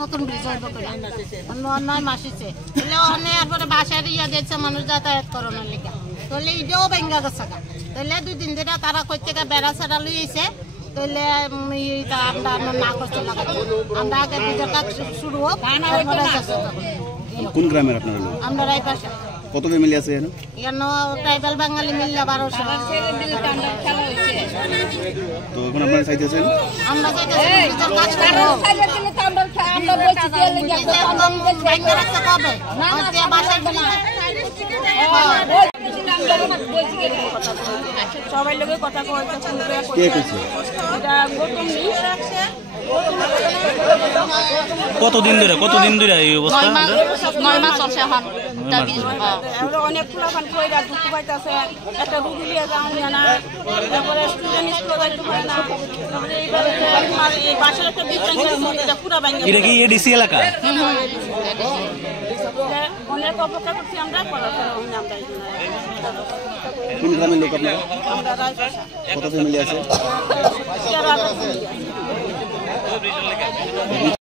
নতুন ব্রিজ হইব করে 9 মাস হইছে তাহলে অনেক এরপরে বাসায় ইয়া দিয়েছে মানুষ যাতায়াত করানোর লিগা তাহলে এটাও ভেঙ্গা গেছে তাহলে 2 দিন ধরে তারা কই থেকে বেড়া ছাড়া লইছে তাহলে আমরা না করতে লাগাবো আমরা আগে ব্রিজের কাজ শুরু হোক কোন গ্রামের আপনারা লোক আমরা রায়পাশা কত ফ্যামিলি আছে এখানে ট্রাইবাল বাঙালি মিললে 1200 তো এখন আপনারা চাইতেছেন আমরা চাইতেছি ব্রিজের কাজ করব আমরা বলছি যে একদম ভাঙা রাখতে হবে না বাসায় সবাই লোকে কথা কইছে কে কইছে এটা গৌতম নিয়ে রাখছে কতদিন ধরে এই অবস্থা 9 মাস চলছে এখন আমরা অনেক ফুলাফান কইরা দুঃখ পাইতাছে একটা রুগী লিয়ে যাওয়া না তারপরে স্টুডেন্ট স্কুলে যাইতে পারে না তারপরে এই বাসার একটা বিপদের মধ্যে পুরো ভাঙা এটা কি এডিসি এলাকা অনেক অপেক্ষা করছি আমরা পড়াশোনা হই না আমরা কোন গ্রামের লোক আপনারা আমরা রায়পাশা কত ফ্যামিলি আছে